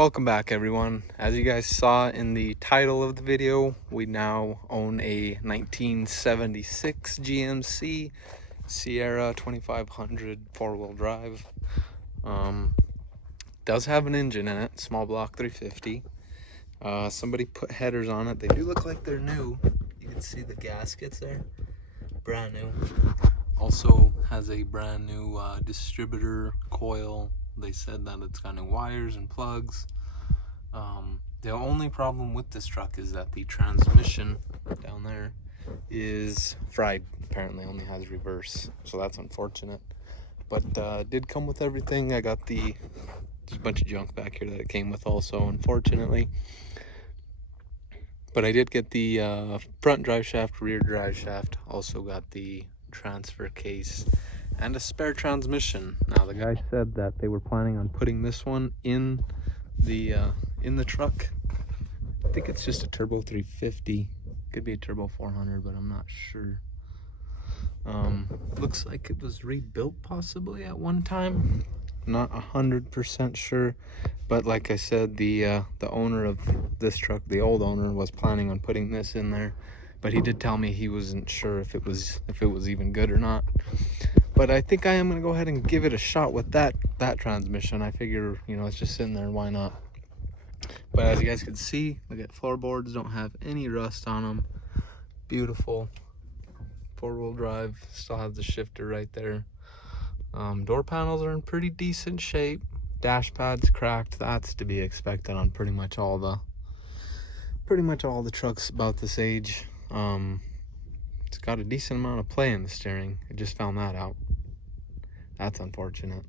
Welcome back, everyone. As you guys saw in the title of the video, we now own a 1976 GMC Sierra 2500 four-wheel drive. Does have an engine in it, small block 350. Somebody put headers on it. They do look like they're new. You can see the gaskets there, brand new. Also has a brand new distributor coil. They said that it's got new wires and plugs. The only problem with this truck is that the transmission down there is fried. Apparently only has reverse, so that's unfortunate. But did come with everything. I got there's a bunch of junk back here that it came with also, unfortunately. But I did get the front drive shaft, rear drive shaft. Also got the transfer case and a spare transmission. Now the guy said that they were planning on putting this one in the truck. I think it's just a turbo 350. Could be a turbo 400, but I'm not sure. Looks like it was rebuilt possibly at one time. Not 100% sure, but like I said, the owner of this truck, the old owner, was planning on putting this in there, but he did tell me he wasn't sure if it was even good or not. But I think I am gonna go ahead and give it a shot with that transmission. I figure, it's just sitting there, why not? But as you guys can see, look at floorboards, don't have any rust on them. Beautiful four-wheel drive, still has the shifter right there. Door panels are in pretty decent shape. Dash pad's cracked. That's to be expected on pretty much all the trucks about this age. It's got a decent amount of play in the steering. I just found that out. That's unfortunate.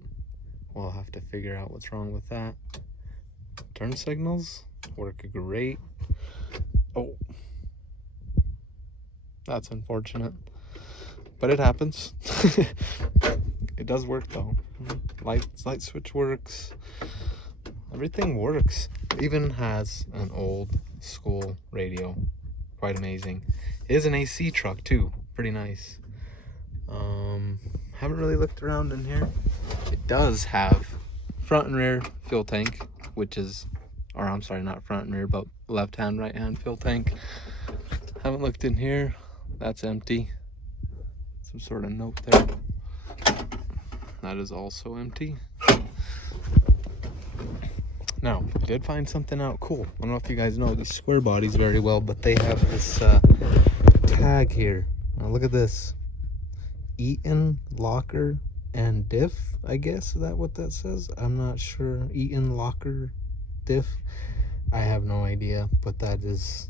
We'll have to figure out what's wrong with that. Turn signals work great. Oh, that's unfortunate, but it happens. It does work though. Light switch works. Everything works. Even has an old school radio. Quite amazing. It is an AC truck too. Pretty nice. Haven't really looked around in here. It does have front and rear fuel tank, which is, or I'm sorry, not front and rear, but left hand, right hand fuel tank. Haven't looked in here. That's empty. Some sort of note there. That is also empty. Now, I did find something out cool. I don't know if you guys know these square bodies very well, but they have this tag here. Now look at this. Eaton, Locker, and Diff, I guess. Is that what that says? I'm not sure. Eaton, Locker, Diff. I have no idea, but that's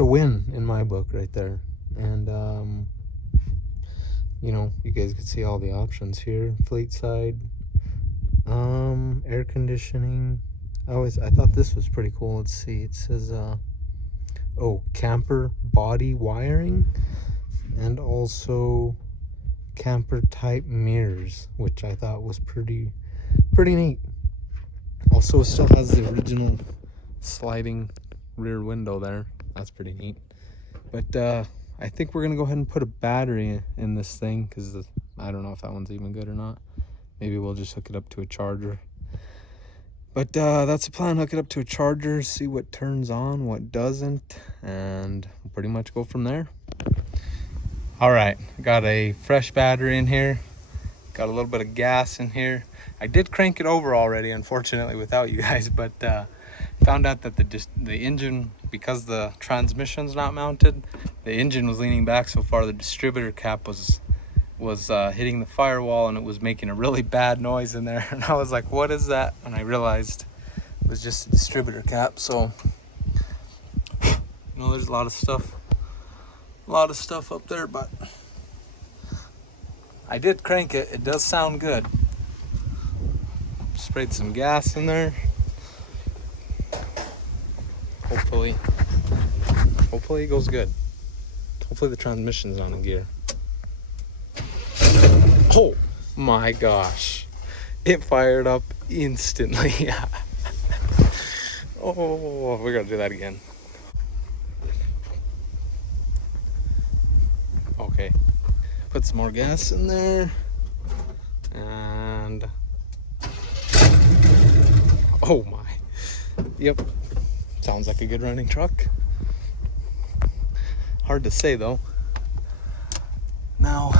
a win in my book right there. And you guys can see all the options here. Fleet side, air conditioning. I thought this was pretty cool. Let's see. It says camper body wiring, and also camper type mirrors, which I thought was pretty neat. Also, it still has the original sliding rear window there. That's pretty neat. But I think we're gonna go ahead and put a battery in this thing, because I don't know if that one's even good or not. Maybe we'll just hook it up to a charger. But that's the plan. Hook it up to a charger, see what turns on, what doesn't, and we'll pretty much go from there. All right, got a fresh battery in here. Got a little bit of gas in here. I did crank it over already, unfortunately, without you guys, but found out that the engine, because the transmission's not mounted, the engine was leaning back so far, the distributor cap was hitting the firewall, and it was making a really bad noise in there. And I was like, what is that? And I realized it was just a distributor cap. So there's a lot of stuff up there, but I did crank it. It does sound good. Sprayed some gas in there. Hopefully it goes good. Hopefully the transmission's on the gear. Oh my gosh, it fired up instantly. Oh, we're gonna do that again. Okay, put some more gas in there, and oh my, Yep. Sounds like a good running truck. Hard to say though. Now,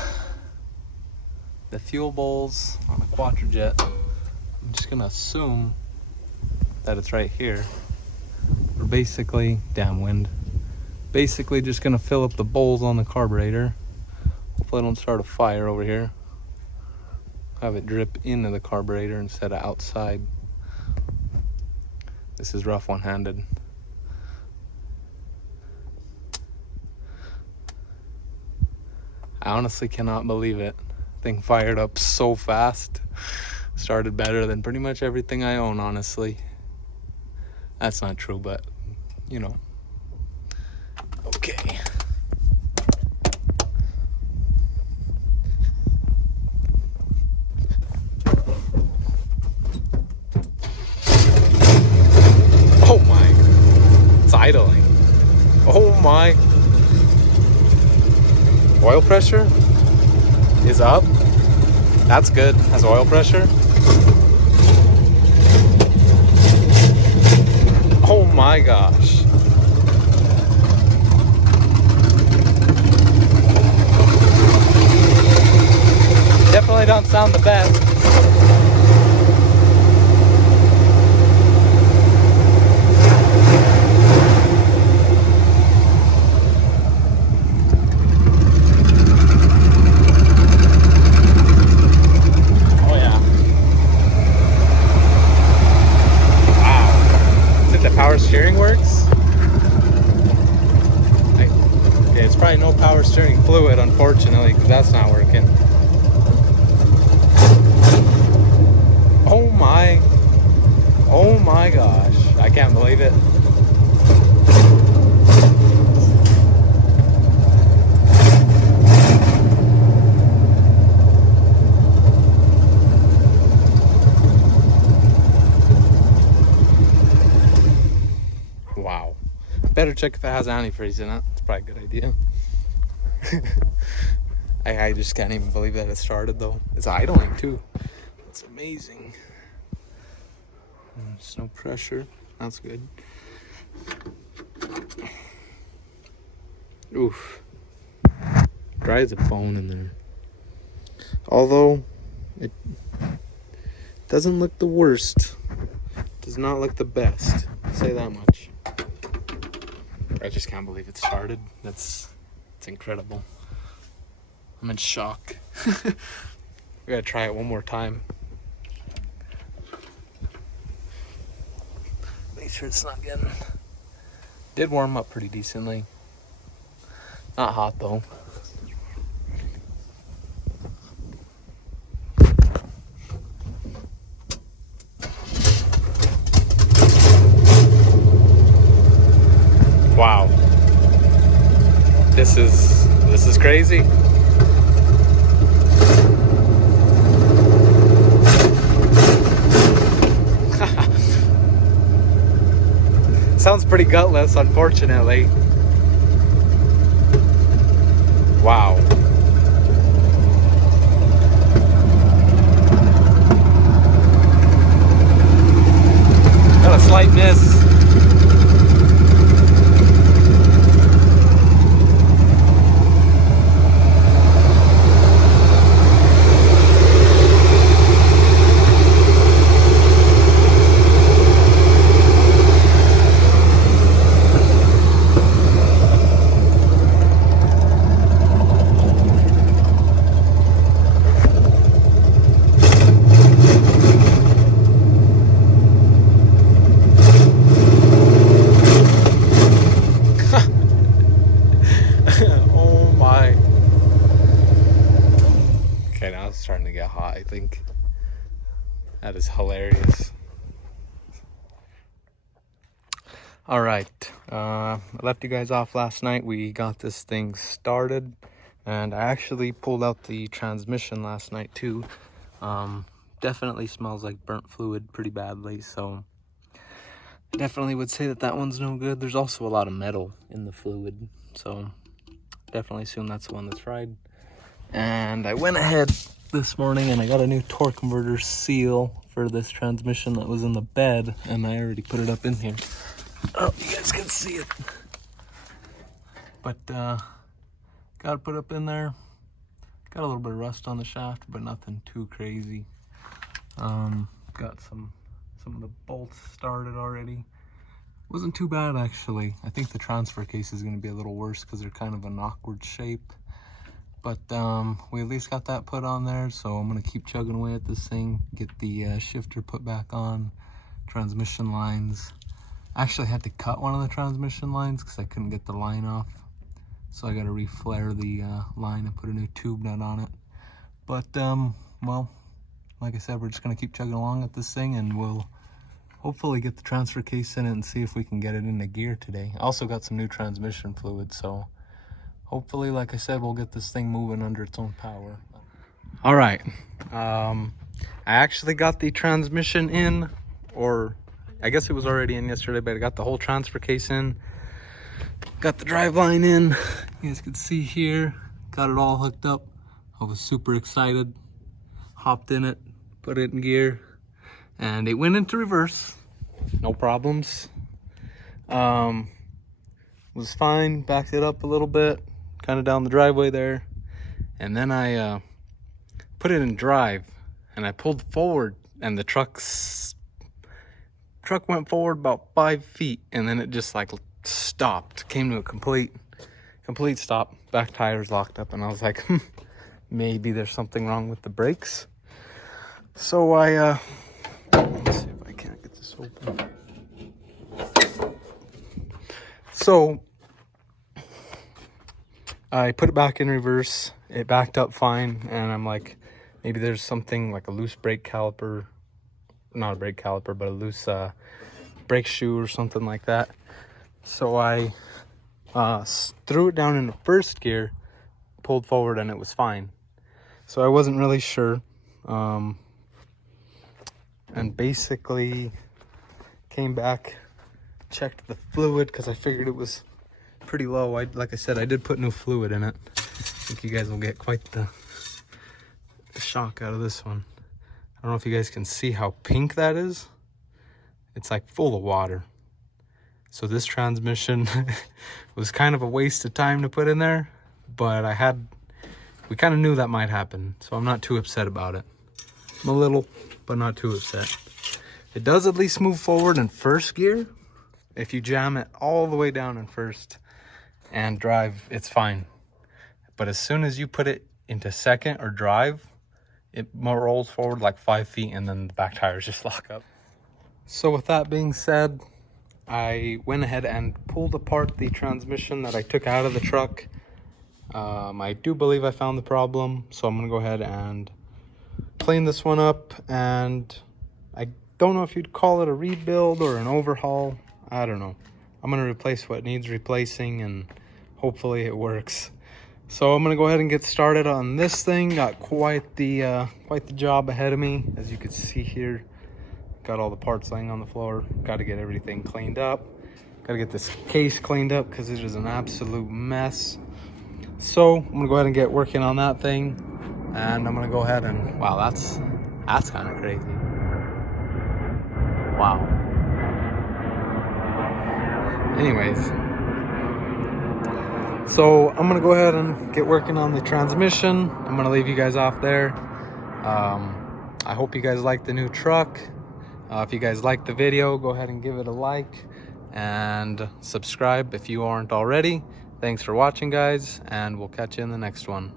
the fuel bowls on a Quattrojet, I'm just gonna assume that it's right here. We're basically, damn wind, basically just gonna fill up the bowls on the carburetor. Hopefully I don't start a fire over here. Have it drip into the carburetor instead of outside. This is rough one-handed. I honestly cannot believe it. Thing fired up so fast. Started better than pretty much everything I own, honestly. That's not true, but you know. Okay. Oh my. It's idling. Oh my. Oil pressure is up. That's good. Has oil pressure. Oh my gosh. Definitely don't sound the best. Oh yeah. Wow. Is it the power steering works? Okay, it's probably no power steering fluid, unfortunately, because that's not working. Oh my gosh. I can't believe it. Wow. Better check if it has antifreeze in it. It's probably a good idea. I just can't even believe that it started though. It's idling too. It's amazing. There's no pressure. That's good. Oof. Dry as a bone in there. Although it doesn't look the worst. Does not look the best. I'll say that much. I just can't believe it started. It's incredible. I'm in shock. We gotta try it one more time. Make sure it's not getting. Did warm up pretty decently. Not hot though. Wow. This is crazy. Sounds pretty gutless, unfortunately. Wow. Got a slight miss. Oh my. Okay, now it's starting to get hot, I think. That is hilarious. All right, I left you guys off last night. We got this thing started, and I actually pulled out the transmission last night too. Definitely smells like burnt fluid pretty badly, so definitely would say that that one's no good. There's also a lot of metal in the fluid, so definitely assume that's the one that's fried. And I went ahead this morning and I got a new torque converter seal for this transmission that was in the bed, and I already put it up in here. Oh, you guys can see it. But got it put up in there. Got a little bit of rust on the shaft, but nothing too crazy. Got some of the bolts started already. Wasn't too bad actually. I think the transfer case is going to be a little worse because they're kind of an awkward shape. But we at least got that put on there, so I'm going to keep chugging away at this thing, get the shifter put back on, transmission lines. I actually had to cut one of the transmission lines because I couldn't get the line off. So I got to reflare the line and put a new tube nut on it. But, well, like I said, we're just going to keep chugging along at this thing, and we'll hopefully get the transfer case in it and see if we can get it into gear today. I also got some new transmission fluid, so hopefully, like I said, we'll get this thing moving under its own power. All right. I actually got the transmission in, or I guess it was already in yesterday, but I got the whole transfer case in. Got the drive line in. You guys can see here. Got it all hooked up. I was super excited. Hopped in it, put it in gear, and it went into reverse. No problems. Was fine. Backed it up a little bit, kind of down the driveway there, and then I put it in drive, and I pulled forward, and the truck went forward about 5 feet, and then it just like stopped, came to a complete stop. Back tires locked up, and I was like, maybe there's something wrong with the brakes. So I let's see if I can't get this open. So I put it back in reverse. It backed up fine, and I'm like, maybe there's something like a loose brake caliper, not a brake caliper, but a loose brake shoe or something like that. So I threw it down into first gear, pulled forward, and it was fine. So I wasn't really sure, and basically came back, checked the fluid because I figured it was pretty low. Like I said, I did put new fluid in it. I think you guys will get quite the shock out of this one. I don't know if you guys can see how pink that is. It's like full of water. So this transmission was kind of a waste of time to put in there, but we kind of knew that might happen, so I'm not too upset about it. I'm a little, but not too upset. It does at least move forward in first gear. If you jam it all the way down in first and drive, it's fine. But as soon as you put it into second or drive, it rolls forward like 5 feet, and then the back tires just lock up. So with that being said, I went ahead and pulled apart the transmission that I took out of the truck. I do believe I found the problem, so I'm gonna go ahead and clean this one up, and I don't know if you'd call it a rebuild or an overhaul. I don't know. I'm gonna replace what needs replacing, and hopefully it works. So I'm gonna go ahead and get started on this thing. Got quite the job ahead of me, as you can see here. Got all the parts laying on the floor. Got to get everything cleaned up. Got to get this case cleaned up because it is an absolute mess. So I'm gonna go ahead and get working on that thing, and I'm gonna go ahead and, wow, that's kind of crazy. Wow. Anyways, so I'm gonna go ahead and get working on the transmission. I'm gonna leave you guys off there. I hope you guys like the new truck. If you guys like the video, go ahead and give it a like and subscribe if you aren't already. Thanks for watching, guys, and we'll catch you in the next one.